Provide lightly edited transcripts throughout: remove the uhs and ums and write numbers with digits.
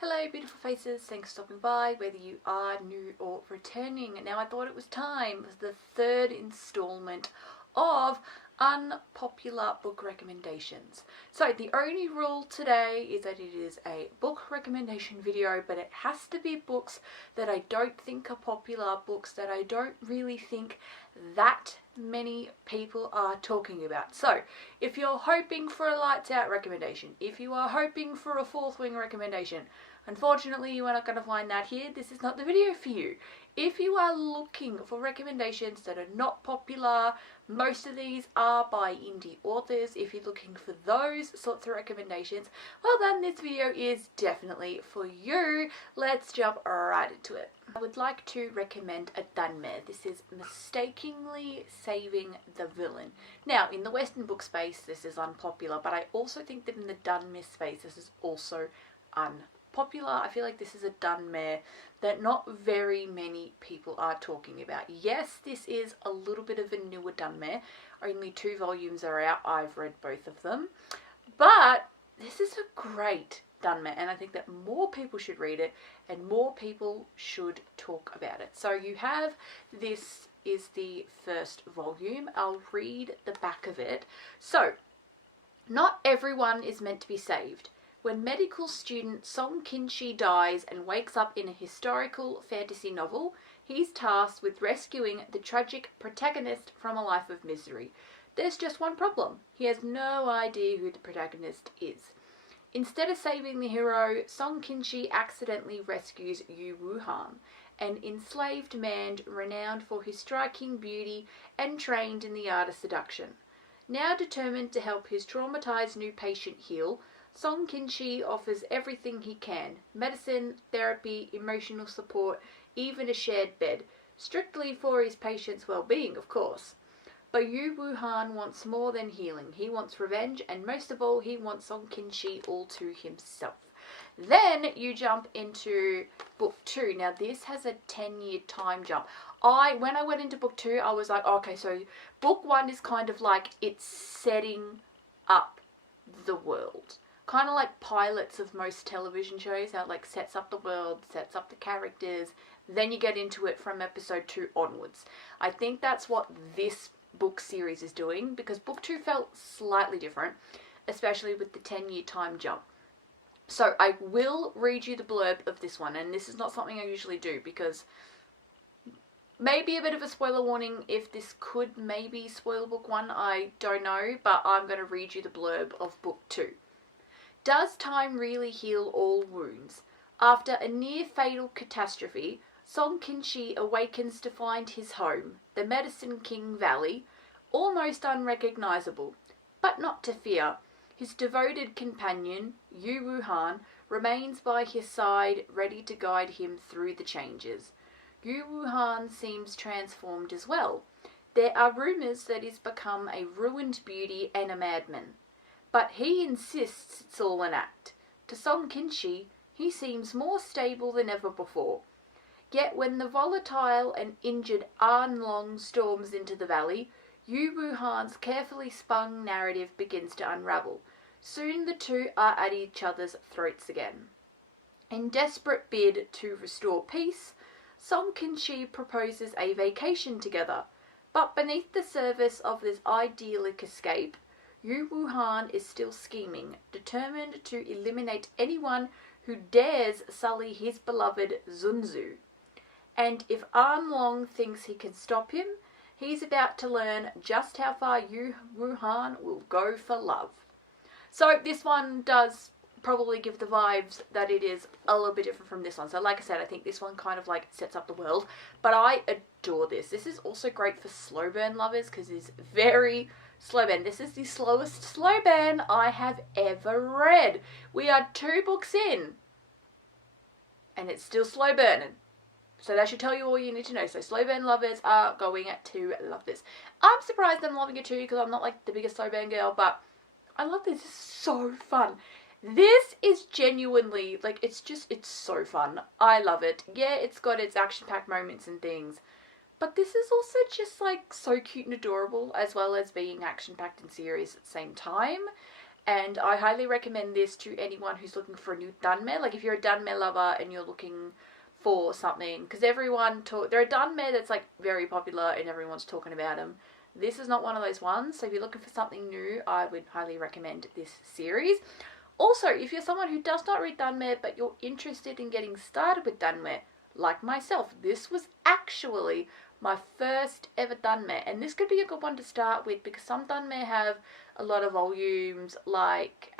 Hello beautiful faces, thanks for stopping by, whether you are new or returning. Now I thought it was time for the third installment of Unpopular Book Recommendations. So the only rule today is that it is a book recommendation video, but it has to be books that I don't think are popular, books that I don't really think that many people are talking about. So if you're hoping for a lights out recommendation, if you are hoping for a fourth wing recommendation, unfortunately you are not going to find that here. This is not the video for you. If you are looking for recommendations that are not popular, most of these are by indie authors. If you're looking for those sorts of recommendations, well then this video is definitely for you. Let's jump right into it. I would like to recommend a Dunmare. This is Mistakenly Saving the Villain. Now, in the Western book space, this is unpopular, but I also think that in the Dunmare space, this is also unpopular. I feel like this is a Dunmare that not very many people are talking about. Yes, this is a little bit of a newer Dunmare. Only 2 volumes are out. I've read both of them. But this is a great Dunmare, and I think that more people should read it and more people should talk about it. So you have, this is the first volume. I'll read the back of it. So, not everyone is meant to be saved. When medical student Song Kin-shi dies and wakes up in a historical fantasy novel, he's tasked with rescuing the tragic protagonist from a life of misery. There's just one problem. He has no idea who the protagonist is. Instead of saving the hero, Song Kin-shi accidentally rescues Yu Wuhan, an enslaved man renowned for his striking beauty and trained in the art of seduction. Now determined to help his traumatized new patient heal, Song Kin-shi offers everything he can: medicine, therapy, emotional support, even a shared bed, strictly for his patient's well-being, of course. But Yu Wuhan wants more than healing. He wants revenge, and most of all, he wants Song Kin-shi all to himself. Then you jump into book 2. Now this has a 10-year time jump. When I went into book 2, I was like, okay, so book 1 is kind of like it's setting up the world. Kind of like pilots of most television shows, how it like sets up the world, sets up the characters, then you get into it from episode 2 onwards. I think that's what this book series is doing, because book 2 felt slightly different, especially with the 10-year time jump. So I will read you the blurb of this one, and this is not something I usually do because maybe a bit of a spoiler warning if this could maybe spoil book 1, I don't know, but I'm going to read you the blurb of book 2. Does time really heal all wounds? After a near-fatal catastrophe, Song Kin-shi awakens to find his home, the Medicine King Valley, almost unrecognizable. But not to fear. His devoted companion, Yu Wuhan, remains by his side, ready to guide him through the changes. Yu Wuhan seems transformed as well. There are rumors that he's become a ruined beauty and a madman. But he insists it's all an act. To Song Kin-shi, he seems more stable than ever before. Yet when the volatile and injured An Long storms into the valley, Yu Wuhan's carefully spun narrative begins to unravel. Soon the two are at each other's throats again. In desperate bid to restore peace, Song Kin-shi proposes a vacation together. But beneath the surface of this idyllic escape, Yu Wuhan is still scheming, determined to eliminate anyone who dares sully his beloved Zunzu. And if An Long thinks he can stop him, he's about to learn just how far Yu Wuhan will go for love. So this one does probably give the vibes that it is a little bit different from this one. So like I said, I think this one kind of like sets up the world, but I adore this. This is also great for slow burn lovers because it's very slow burn. This is the slowest slow burn I have ever read. We are 2 books in and it's still slow burning. So that should tell you all you need to know. So slow burn lovers are going to love this. I'm surprised I'm loving it too because I'm not like the biggest slow burn girl, but I love this. It's so fun. This is genuinely, like, it's so fun. I love it. Yeah, it's got its action-packed moments and things, but this is also just like so cute and adorable, as well as being action-packed and serious at the same time. and I highly recommend this to anyone who's looking for a new danme. Like if you're a danme lover and you're looking for something, because there are danme that's like very popular and everyone's talking about them. This is not one of those ones, so if you're looking for something new, I would highly recommend this series. Also, if you're someone who does not read danme but you're interested in getting started with danme, like myself, this was actually my first ever danme, and this could be a good one to start with because some danme have a lot of volumes, like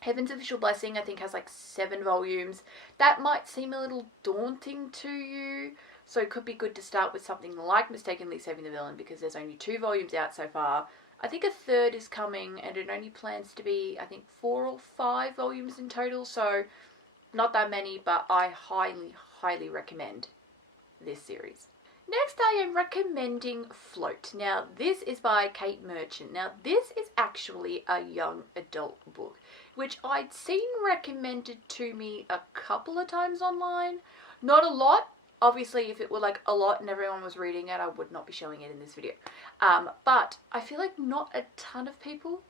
Heaven's Official Blessing I think has like 7 volumes. That might seem a little daunting to you, so it could be good to start with something like Mistakenly Saving the Villain because there's only 2 volumes out so far. I think a third is coming, and it only plans to be, I think, 4 or 5 volumes in total, so not that many, but I highly, highly recommend this series. Next, I am recommending Float. Now, this is by Kate Merchant. Now, this is actually a young adult book, which I'd seen recommended to me a couple of times online. Not a lot. Obviously, if it were like a lot and everyone was reading it, I would not be showing it in this video. But I feel like not a ton of people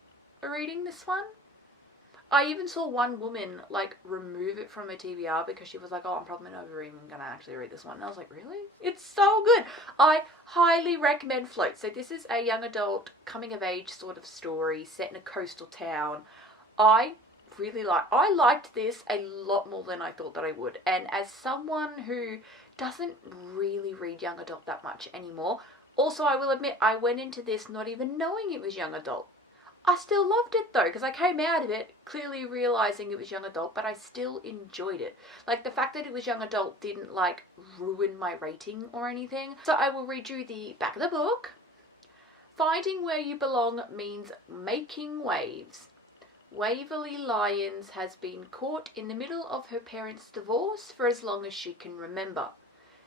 are reading this one. I even saw one woman like remove it from her TBR because she was like, oh, I'm probably never even gonna actually read this one. And I was like, really? It's so good. I highly recommend Float. So this is a young adult coming of age sort of story set in a coastal town. I liked this a lot more than I thought that I would. And as someone who doesn't really read young adult that much anymore, also I will admit I went into this not even knowing it was young adult. I still loved it though, because I came out of it clearly realizing it was young adult, but I still enjoyed it. Like the fact that it was young adult didn't like ruin my rating or anything. So I will read you the back of the book. Finding where you belong means making waves. Waverly Lyons has been caught in the middle of her parents' divorce for as long as she can remember.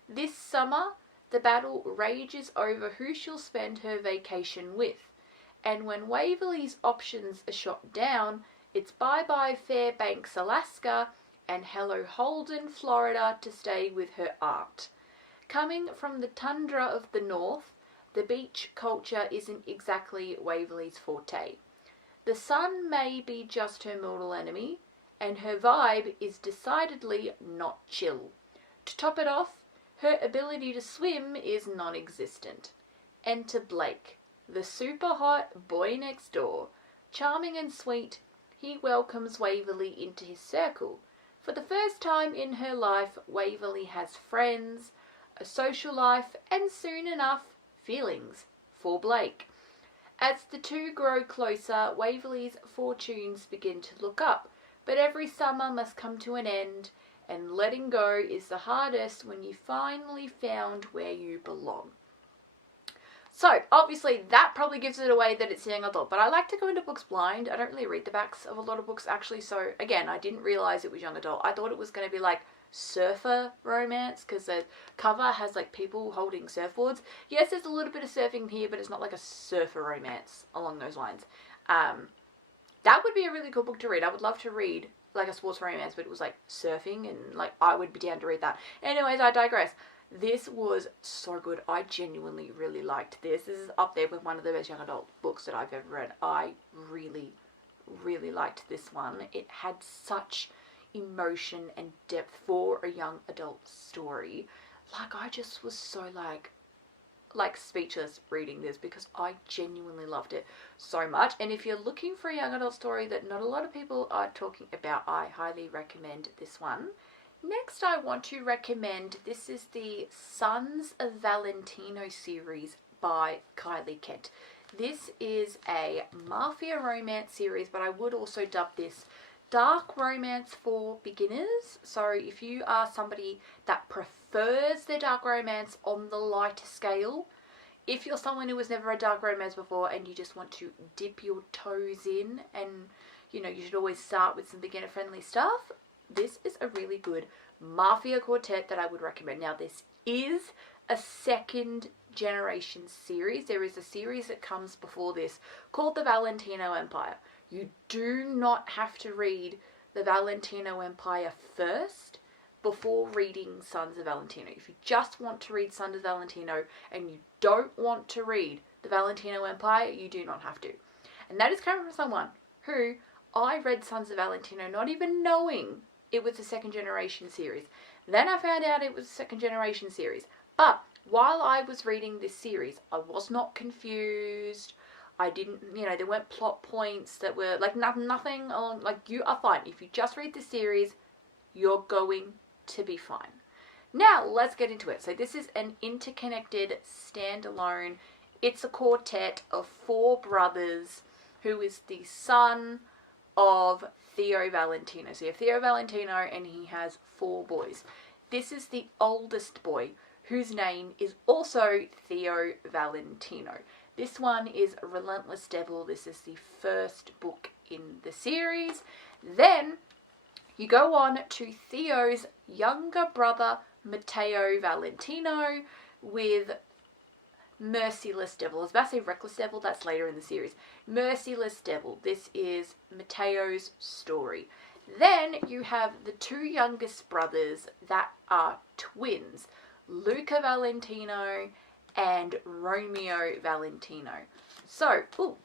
This summer, the battle rages over who she'll spend her vacation with. And when Waverly's options are shot down, it's bye-bye Fairbanks, Alaska, and hello Holden, Florida to stay with her aunt. Coming from the tundra of the north, the beach culture isn't exactly Waverly's forte. The sun may be just her mortal enemy, and her vibe is decidedly not chill. To top it off, her ability to swim is non-existent. Enter Blake, the super hot boy next door. Charming and sweet, he welcomes Waverly into his circle. For the first time in her life, Waverly has friends, a social life, and soon enough, feelings for Blake. As the two grow closer, Waverly's fortunes begin to look up, but every summer must come to an end, and letting go is the hardest when you finally found where you belong. So, obviously, that probably gives it away that it's young adult, but I like to go into books blind. I don't really read the backs of a lot of books, actually, so, again, I didn't realise it was young adult. I thought it was going to be, like, surfer romance, because the cover has, like, people holding surfboards. Yes, there's a little bit of surfing here, but it's not, like, a surfer romance along those lines. That would be a really cool book to read. I would love to read, like, a sports romance, but it was, like, surfing, and, like, I would be down to read that. Anyways, I digress. This was so good. I genuinely really liked this. This is up there with one of the best young adult books that I've ever read. I really, really liked this one. It had such emotion and depth for a young adult story. Like, I just was so, like speechless reading this because I genuinely loved it so much. And if you're looking for a young adult story that not a lot of people are talking about, I highly recommend this one. Next, I want to recommend, this is the Sons of Valentino series by Kylie Kent. This is a mafia romance series, but I would also dub this dark romance for beginners. So if you are somebody that prefers their dark romance on the lighter scale, if you're someone who has never read dark romance before and you just want to dip your toes in, and you know, you should always start with some beginner friendly stuff, this is a really good mafia quartet that I would recommend. Now, this is a second generation series. There is a series that comes before this called the Valentino Empire. You do not have to read the Valentino Empire first before reading Sons of Valentino. If you just want to read Sons of Valentino and you don't want to read the Valentino Empire, you do not have to. And that is coming from someone who I read Sons of Valentino not even knowing it was a second generation series. Then I found out it was a second generation series. But while I was reading this series, I was not confused. I didn't, there weren't plot points that were, like, nothing along, like, you are fine. If you just read the series, you're going to be fine. Now, let's get into it. So this is an interconnected, standalone, it's a quartet of 4 brothers who is the son of Theo Valentino. So you have Theo Valentino and he has 4 boys. This is the oldest boy, whose name is also Theo Valentino. This one is Relentless Devil. This is the first book in the series. Then you go on to Theo's younger brother, Matteo Valentino, with Merciless Devil. I was about to say Reckless Devil, that's later in the series. Merciless Devil. This is Matteo's story. Then you have the 2 youngest brothers that are twins, Luca Valentino and Romeo Valentino. So,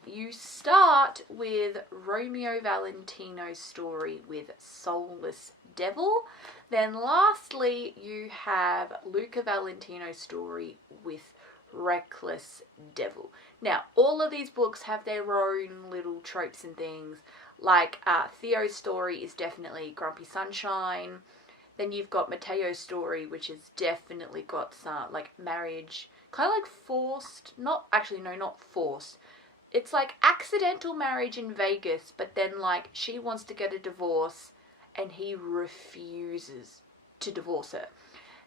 you start with Romeo Valentino's story with Soulless Devil. Then lastly, you have Luca Valentino's story with Reckless Devil. Now, all of these books have their own little tropes and things. Like, Theo's story is definitely Grumpy Sunshine. Then you've got Matteo's story, which has definitely got some, like, marriage, kind of like forced, not forced. It's like accidental marriage in Vegas, but then, like, she wants to get a divorce and he refuses to divorce her.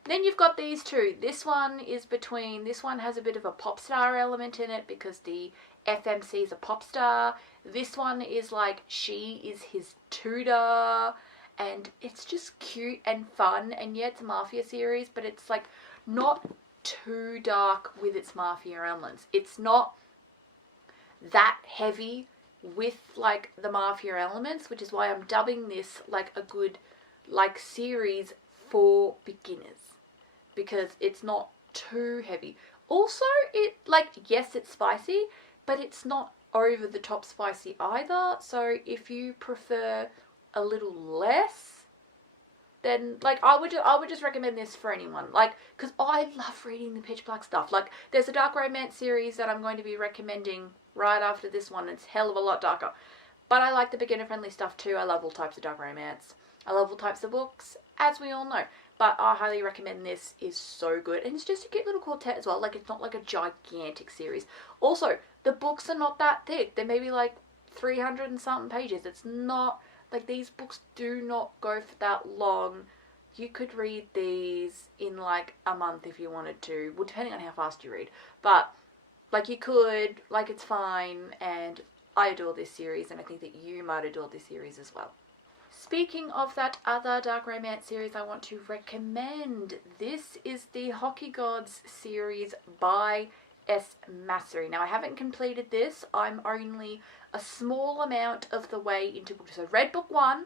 Then you've got these 2. This one has a bit of a pop star element in it because the FMC is a pop star. This one is like, she is his tutor, and it's just cute and fun. And yeah, it's a mafia series, but it's like not too dark with its mafia elements. It's not that heavy with like the mafia elements, which is why I'm dubbing this like a good like series for beginners, because it's not too heavy. Also, yes, it's spicy, but it's not over the top spicy either. So if you prefer a little less, then like I would just recommend this for anyone. Like, because I love reading the pitch black stuff. Like, there's a dark romance series that I'm going to be recommending right after this one. It's hell of a lot darker. But I like the beginner friendly stuff too. I love all types of dark romance. I love all types of books, as we all know. But I highly recommend this. Is so good. And it's just a cute little quartet as well. Like, it's not like a gigantic series. Also, the books are not that thick. They're maybe like 300 and something pages. It's not, like, these books do not go for that long. You could read these in like a month if you wanted to. Well, depending on how fast you read. But, like, you could, like, it's fine. And I adore this series. And I think that you might adore this series as well. Speaking of that other dark romance series I want to recommend, this is the Hockey Gods series by S. Massery. Now, I haven't completed this. I'm only a small amount of the way into book 2. So I've read book 1,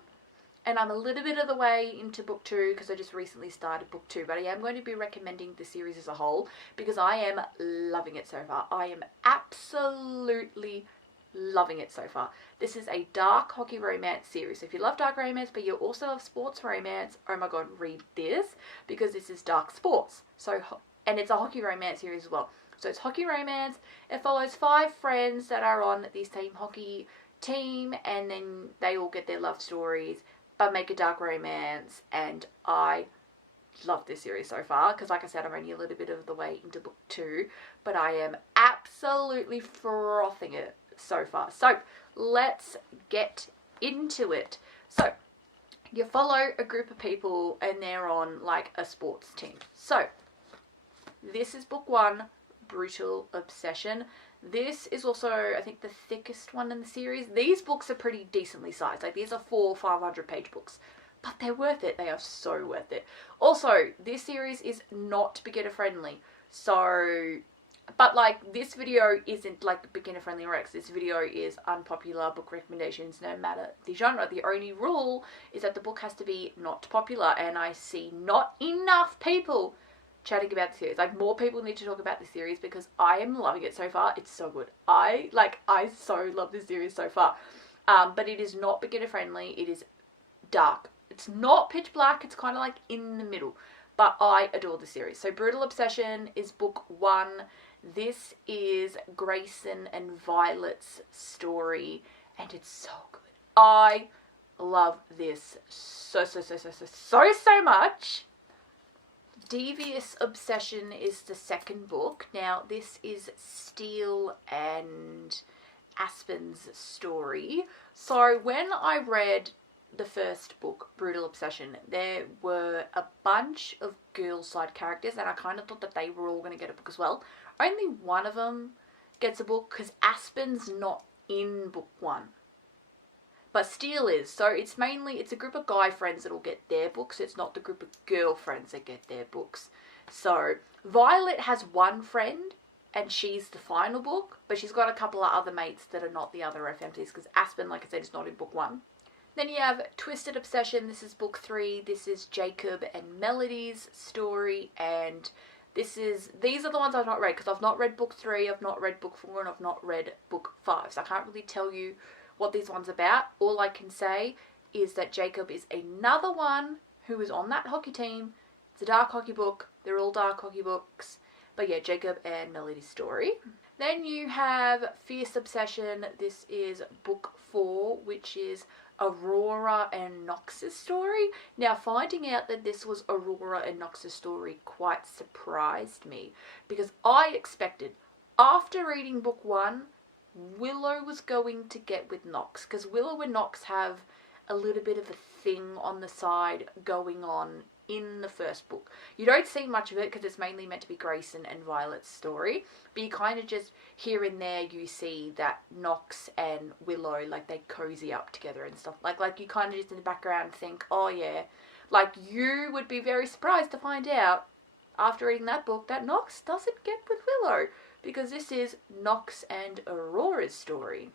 and I'm a little bit of the way into book 2 because I just recently started book 2. But I am going to be recommending the series as a whole because I am loving it so far. I am absolutely loving it so far. This is a dark hockey romance series. So if you love dark romance but you also love sports romance, oh my god, read this, because this is dark sports. So, and it's a hockey romance series as well. So it's hockey romance. It follows 5 friends that are on the same hockey team, and then they all get their love stories but make a dark romance. And I love this series so far because, like I said, I'm only a little bit of the way into book 2, but I am absolutely frothing it so far. So let's get into it. So you follow a group of people and they're on like a sports team. So this is book 1, Brutal Obsession. This is also, I think, the thickest one in the series. These books are pretty decently sized. Like, these are 400-500 page books, but they're worth it. They are so worth it. Also, this series is not beginner friendly. So, but like, this video isn't like beginner friendly Rex. This video is unpopular book recommendations, no matter the genre. The only rule is that the book has to be not popular, and I see not enough people chatting about the series. Like, more people need to talk about the series because I am loving it so far. It's so good. I so love this series so far. But it is not beginner friendly. It is dark. It's not pitch black. It's kind of like in the middle. But I adore the series. So Brutal Obsession is book 1. This is Grayson and Violet's story, and it's so good. I love this so much. Devious Obsession is the second book. Now, this is Steele and Aspen's story. So when I read the first book, Brutal Obsession, there were a bunch of girl side characters, and I kind of thought that they were all going to get a book as well. Only one of them gets a book because Aspen's not in book 1. But Steele is. So it's a group of guy friends that will get their books. It's not the group of girlfriends that get their books. So Violet has one friend, and she's the final book, but she's got a couple of other mates that are not the other FMCs, because Aspen, like I said, is not in book 1. Then you have Twisted Obsession. This is book 3. This is Jacob and Melody's story, and these are the ones I've not read, because I've not read book 3, I've not read book 4, and I've not read book 5. So I can't really tell you what these ones are about. All I can say is that Jacob is another one who is on that hockey team. It's a dark hockey book. They're all dark hockey books. But yeah, Jacob and Melody's story. Then you have Fierce Obsession. This is book 4, which is Aurora and Knox's story. Now, finding out that this was Aurora and Knox's story quite surprised me, because I expected, after reading book 1, Willow was going to get with Knox, because Willow and Knox have a little bit of a thing on the side going on in the first book. You don't see much of it because it's mainly meant to be Grayson and Violet's story, but you kind of just, here and there, you see that Knox and Willow, like, they cozy up together and stuff. Like you kind of just in the background think, oh yeah, like, you would be very surprised to find out after reading that book that Knox doesn't get with Willow, because this is Knox and Aurora's story.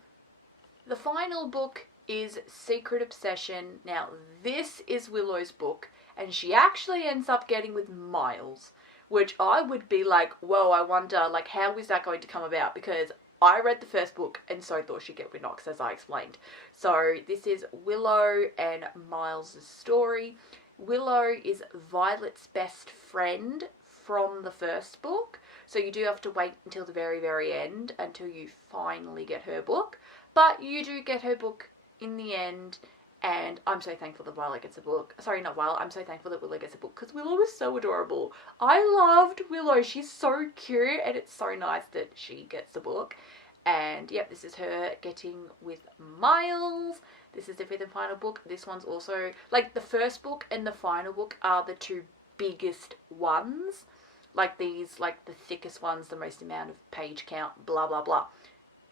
The final book is Secret Obsession. Now, this is Willow's book, and she actually ends up getting with Miles, which I would be like, whoa, I wonder, like, how is that going to come about? Because I read the first book and so thought she'd get with Knox, as I explained. So this is Willow and Miles' story. Willow is Violet's best friend from the first book, so you do have to wait until the very end until you finally get her book. But you do get her book in the end, and I'm so thankful that Violet gets a book. Sorry, not Violet. I'm so thankful that Willow gets a book, because Willow is so adorable. I loved Willow. She's so cute, and it's so nice that she gets a book. And yep, this is her getting with Miles. This is the 5th and final book. This one's also, like, the first book and the final book are the two biggest ones. Like, these, like, the thickest ones, the most amount of page count, blah, blah, blah,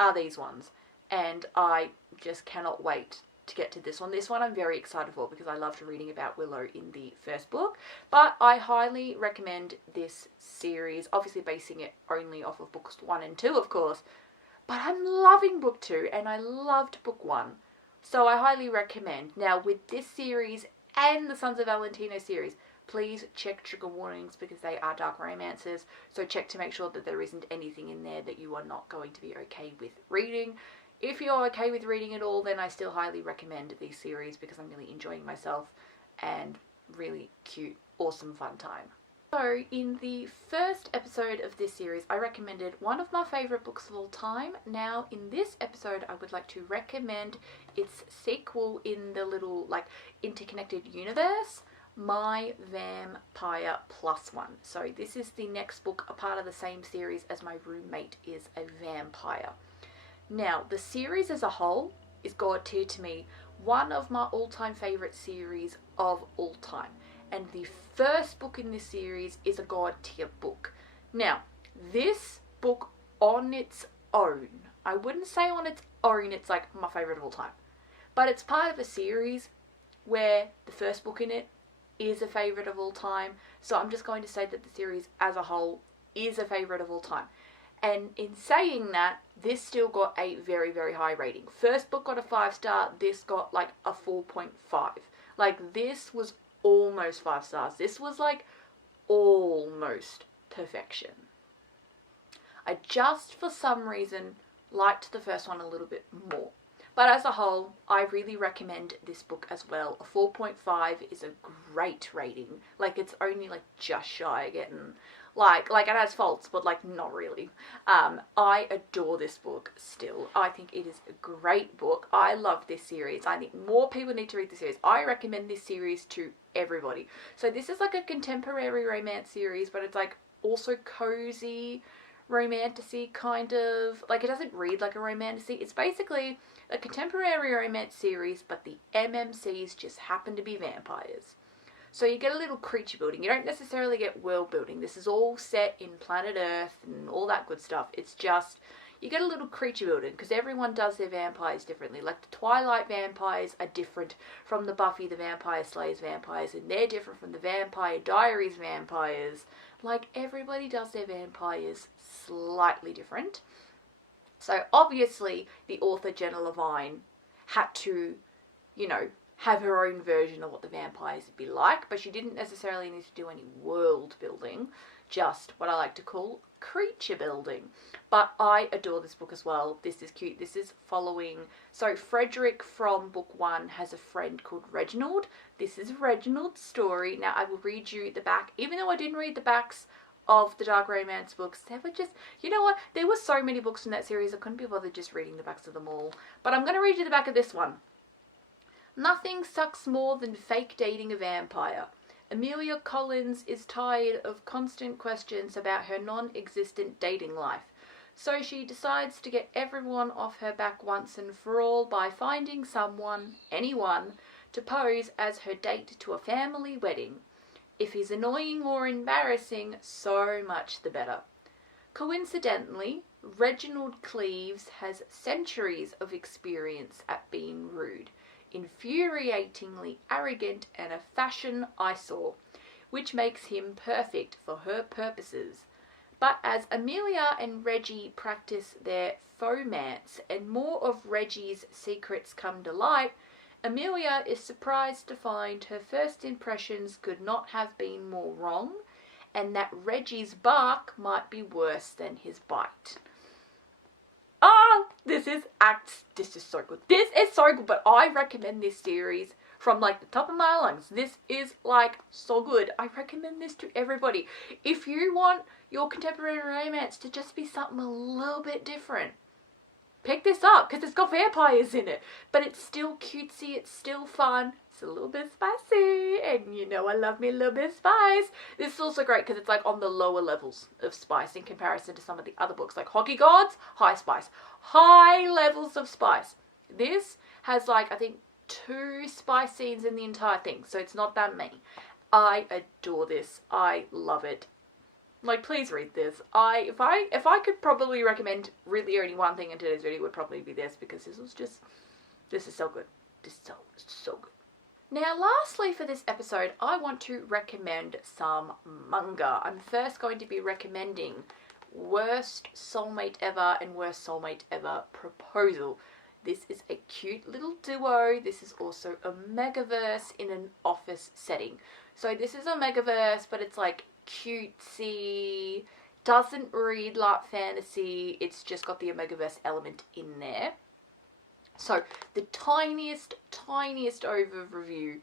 are these ones. And I just cannot wait to get to this one. This one I'm very excited for, because I loved reading about Willow in the first book. But I highly recommend this series, obviously basing it only off of books 1 and 2, of course. But I'm loving book 2, and I loved book 1. So I highly recommend. Now, with this series and the Sons of Valentino series, please check trigger warnings, because they are dark romances. So check to make sure that there isn't anything in there that you are not going to be okay with reading. If you're okay with reading it all, then I still highly recommend these series, because I'm really enjoying myself, and really cute, awesome, fun time. So in the first episode of this series, I recommended one of my favourite books of all time. Now in this episode, I would like to recommend its sequel in the little, like, interconnected universe, My Vampire Plus One. So this is the next book, a part of the same series as My Roommate is a Vampire. Now, the series as a whole is god tier to me, one of my all-time favourite series of all time. And the first book in this series is a god tier book. Now, this book on its own, I wouldn't say on its own it's like my favourite of all time, but it's part of a series where the first book in it is a favourite of all time. So I'm just going to say that the series as a whole is a favourite of all time. And in saying that, this still got a very, very high rating. First book got a 5-star, this got like a 4.5. Like, this was almost 5 stars. This was like almost perfection. I just, for some reason, liked the first one a little bit more. But as a whole, I really recommend this book as well. A 4.5 is a great rating. Like, it's only like just shy of getting, like it has faults, but like not really. I adore this book still. I think it is a great book. I love this series. I think more people need to read this series. I recommend this series to everybody. So this is like a contemporary romance series, but it's like also cozy romantasy kind of. Like, it doesn't read like a romantasy. It's basically a contemporary romance series, but the MMCs just happen to be vampires. So you get a little creature building. You don't necessarily get world building. This is all set in planet Earth and all that good stuff. It's just, you get a little creature building because everyone does their vampires differently. Like, the Twilight vampires are different from the Buffy the Vampire Slayers vampires, and they're different from the Vampire Diaries vampires. Like, everybody does their vampires slightly different. So obviously the author Jenna Levine had to, you know, have her own version of what the vampires would be like, but she didn't necessarily need to do any world building, just what I like to call creature building. But I adore this book as well. This is cute. This is following, so Frederick from book 1 has a friend called Reginald. This is Reginald's story. Now I will read you the back, even though I didn't read the backs of the dark romance books. They were just, you know what, there were so many books in that series, I couldn't be bothered just reading the backs of them all. But I'm going to read you the back of this one. Nothing sucks more than fake dating a vampire. Amelia Collins is tired of constant questions about her non-existent dating life, so she decides to get everyone off her back once and for all by finding someone, anyone, to pose as her date to a family wedding. If he's annoying or embarrassing, so much the better. Coincidentally, Reginald Cleves has centuries of experience at being rude, infuriatingly arrogant, and a fashion eyesore, which makes him perfect for her purposes. But as Amelia and Reggie practice their fomance and more of Reggie's secrets come to light, Amelia is surprised to find her first impressions could not have been more wrong, and that Reggie's bark might be worse than his bite. Oh, this is so good. This is so good, but I recommend this series from like the top of my lungs. This is like so good. I recommend this to everybody. If you want your contemporary romance to just be something a little bit different, pick this up because it's got vampires in it, but it's still cutesy, it's still fun, it's a little bit spicy, and you know I love me a little bit of spice. This is also great because it's like on the lower levels of spice in comparison to some of the other books, like Hockey Gods, high spice, high levels of spice. This has like, I think, 2 spice scenes in the entire thing, so it's not that many. I adore this. I love it. Like, please read this. If I could probably recommend really only one thing in today's video, it would probably be this, because this is so good. This is so good. Now, lastly for this episode, I want to recommend some manga. I'm first going to be recommending Worst Soulmate Ever and Worst Soulmate Ever Proposal. This is a cute little duo. This is also a megaverse in an office setting. So this is a megaverse, but it's like cutesy, doesn't read like fantasy, it's just got the Omegaverse element in there. So the tiniest overview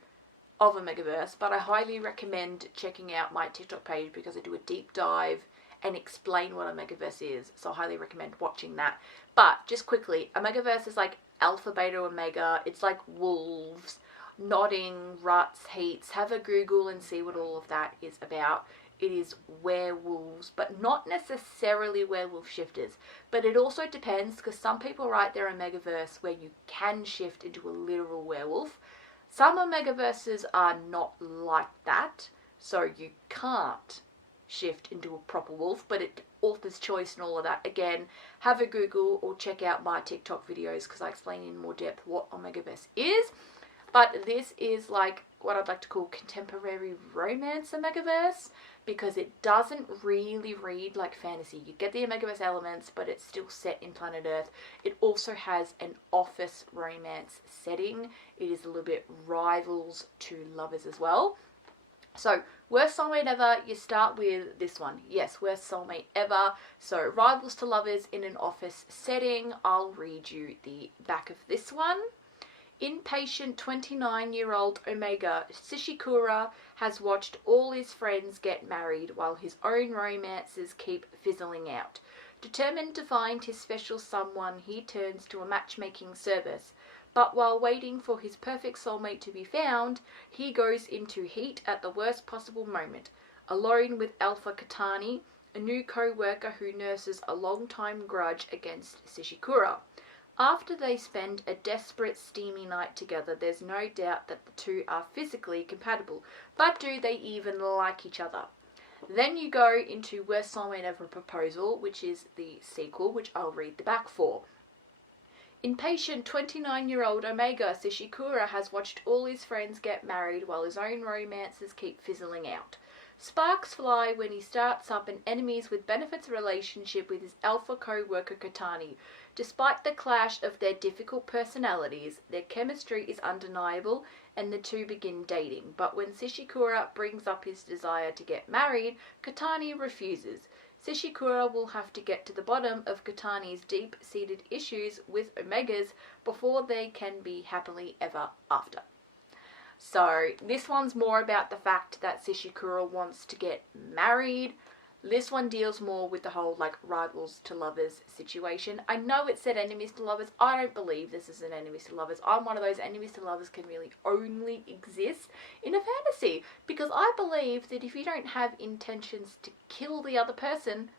of Omegaverse, but I highly recommend checking out my TikTok page because I do a deep dive and explain what Omegaverse is, so I highly recommend watching that. But just quickly, Omegaverse is like Alpha, Beta, Omega. It's like wolves, nodding, ruts, heats. Have a Google and see what all of that is about. It is werewolves, but not necessarily werewolf shifters. But it also depends, because some people write their Omegaverse where you can shift into a literal werewolf. Some Omegaverses are not like that, so you can't shift into a proper wolf, but it author's choice and all of that. Again, have a Google or check out my TikTok videos because I explain in more depth what Omegaverse is. But this is like what I'd like to call contemporary romance Omegaverse, because it doesn't really read like fantasy. You get the Omegaverse elements, but it's still set in planet Earth. It also has an office romance setting. It is a little bit rivals to lovers as well. So, worst soulmate ever, you start with this one. Yes, worst soulmate ever. So, rivals to lovers in an office setting. I'll read you the back of this one. Impatient 29-year-old Omega Shishikura has watched all his friends get married while his own romances keep fizzling out. Determined to find his special someone, he turns to a matchmaking service. But while waiting for his perfect soulmate to be found, he goes into heat at the worst possible moment. Alone with Alpha Katani, a new co-worker who nurses a long-time grudge against Shishikura. After they spend a desperate, steamy night together, there's no doubt that the two are physically compatible. But do they even like each other? Then you go into Worst Soulmate Ever Proposal, which is the sequel, which I'll read the back for. Impatient 29-year-old Omega Shishikura has watched all his friends get married while his own romances keep fizzling out. Sparks fly when he starts up an enemies with benefits relationship with his alpha co-worker Katani. Despite the clash of their difficult personalities, their chemistry is undeniable and the two begin dating. But when Shishikura brings up his desire to get married, Katani refuses. Shishikura will have to get to the bottom of Katani's deep-seated issues with Omega's before they can be happily ever after. So this one's more about the fact that Shishikura wants to get married. This one deals more with the whole like rivals to lovers situation. I know it said enemies to lovers. I don't believe this is an enemies to lovers. I'm one of those enemies to lovers can really only exist in a fantasy. Because I believe that if you don't have intentions to kill the other person,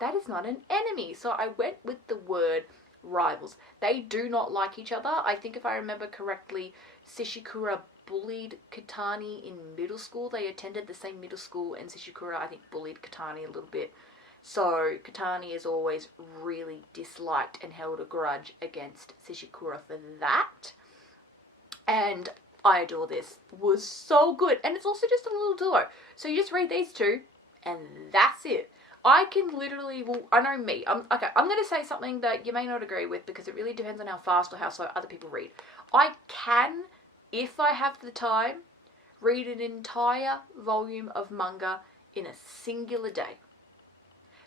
that is not an enemy. So I went with the word rivals. They do not like each other. I think if I remember correctly, Shishikura bullied Katani in middle school. They attended the same middle school, and Shishikura, I think, bullied Katani a little bit. So Katani is always really disliked and held a grudge against Shishikura for that. And I adore this. It was so good. And it's also just a little duo. So you just read these two, and that's it. I can literally, well, I know me. I'm going to say something that you may not agree with because it really depends on how fast or how slow other people read. I can, if I have the time, read an entire volume of manga in a singular day.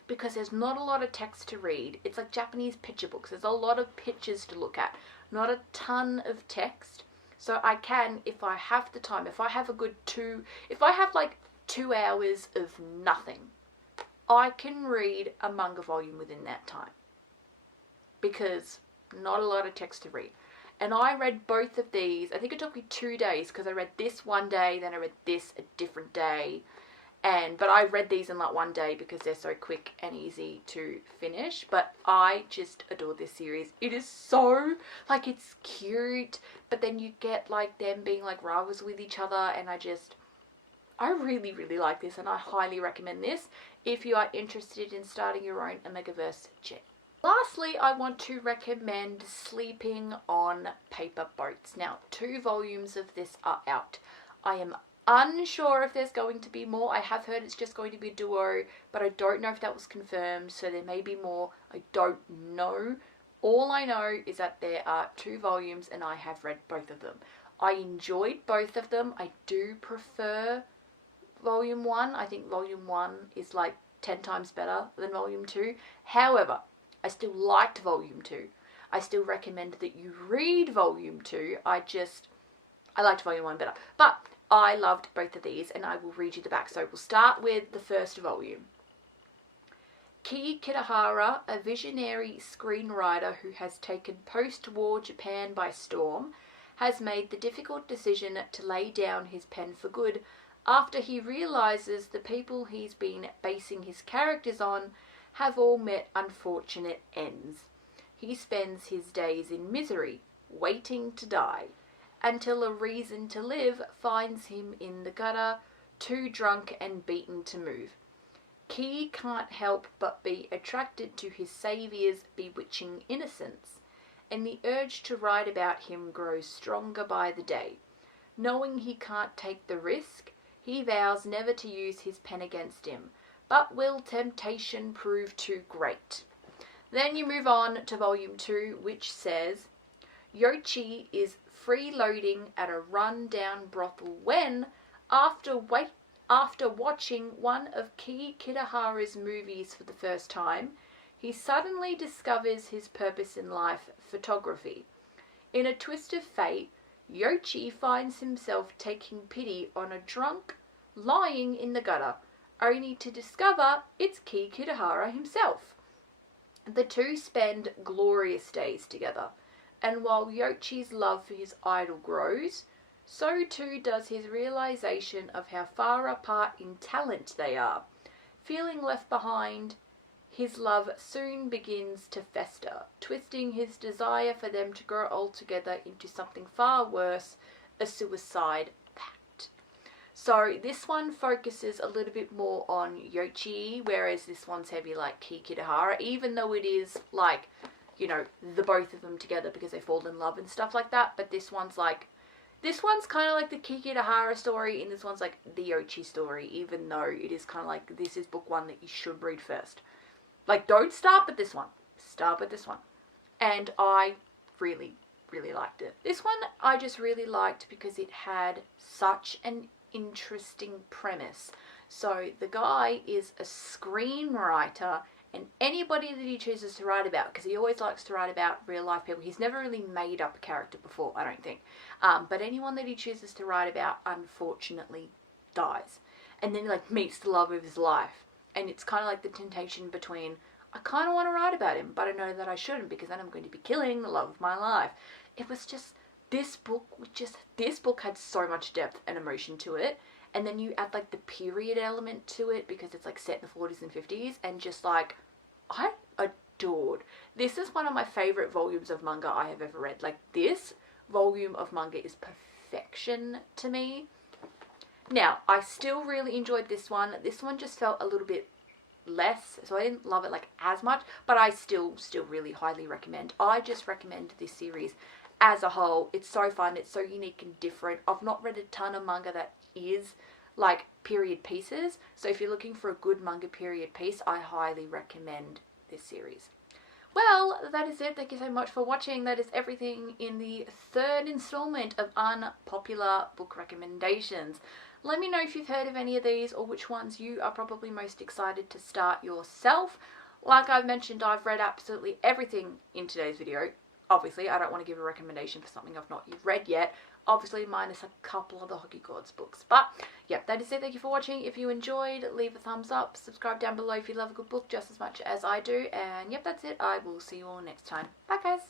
Because there's not a lot of text to read. It's like Japanese picture books. There's a lot of pictures to look at. Not a ton of text. So I can, if I have the time, if I have if I have like 2 hours of nothing, I can read a manga volume within that time. Because not a lot of text to read. And I read both of these. I think it took me 2 days because I read this one day, then I read this a different day. But I read these in like one day because they're so quick and easy to finish. But I just adore this series. It is so, like, it's cute. But then you get like them being like rivals with each other. And I really, really like this. And I highly recommend this if you are interested in starting your own Omegaverse jet. Lastly, I want to recommend Sleeping on Paper Boats. Now, 2 volumes of this are out. I am unsure if there's going to be more. I have heard it's just going to be a duo, but I don't know if that was confirmed, so there may be more. I don't know. All I know is that there are 2 volumes and I have read both of them. I enjoyed both of them. I do prefer Volume 1. I think Volume 1 is like 10 times better than Volume 2. However, I still liked Volume 2. I still recommend that you read Volume 2. I liked Volume 1 better. But I loved both of these and I will read you the back. So we'll start with the first volume. Ki Kitahara, a visionary screenwriter who has taken post-war Japan by storm, has made the difficult decision to lay down his pen for good after he realizes the people he's been basing his characters on have all met unfortunate ends. He spends his days in misery, waiting to die, until a reason to live finds him in the gutter, too drunk and beaten to move. Ki can't help but be attracted to his saviour's bewitching innocence, and the urge to write about him grows stronger by the day. Knowing he can't take the risk, he vows never to use his pen against him, but will temptation prove too great? Then you move on to Volume 2, which says, Yoichi is freeloading at a run-down brothel when, after After watching one of Ki Kitahara's movies for the first time, he suddenly discovers his purpose in life, photography. In a twist of fate, Yoichi finds himself taking pity on a drunk lying in the gutter, only to discover it's Ki Kitahara himself. The two spend glorious days together, and while Yoichi's love for his idol grows, so too does his realization of how far apart in talent they are. Feeling left behind, his love soon begins to fester, twisting his desire for them to grow old together into something far worse, a suicide pact. So this one focuses a little bit more on Yoichi, whereas this one's heavy like Ki Kitahara, even though it is like, you know, the both of them together because they fall in love and stuff like that. But this one's kind of like the Ki Kitahara story, and this one's like the Yoichi story, even though it is kind of like, this is book one that you should read first. Like, don't start with this one. Start with this one. And I really, really liked it. This one I just really liked because it had such an interesting premise. So the guy is a screenwriter, and anybody that he chooses to write about, because he always likes to write about real life people. He's never really made up a character before, I don't think. But anyone that he chooses to write about, unfortunately, dies. And then, like, meets the love of his life. And it's kind of like the temptation between, I kind of want to write about him, but I know that I shouldn't because then I'm going to be killing the love of my life. It was just, this book had so much depth and emotion to it. And then you add like the period element to it because it's like set in the 40s and 50s, and just like, I adored. This is one of my favorite volumes of manga I have ever read. Like, this volume of manga is perfection to me. Now, I still really enjoyed this one. This one just felt a little bit less, so I didn't love it like as much, but I still really highly recommend. I just recommend this series as a whole. It's so fun, it's so unique and different. I've not read a ton of manga that is like period pieces, so if you're looking for a good manga period piece, I highly recommend this series. Well, that is it. Thank you so much for watching. That is everything in the third installment of Unpopular Book Recommendations. Let me know if you've heard of any of these or which ones you are probably most excited to start yourself. Like I've mentioned, I've read absolutely everything in today's video. Obviously, I don't want to give a recommendation for something I've not read yet. Obviously, minus a couple of the Hockey Chords books. But, yeah, that is it. Thank you for watching. If you enjoyed, leave a thumbs up. Subscribe down below if you love a good book just as much as I do. And, yep, that's it. I will see you all next time. Bye, guys.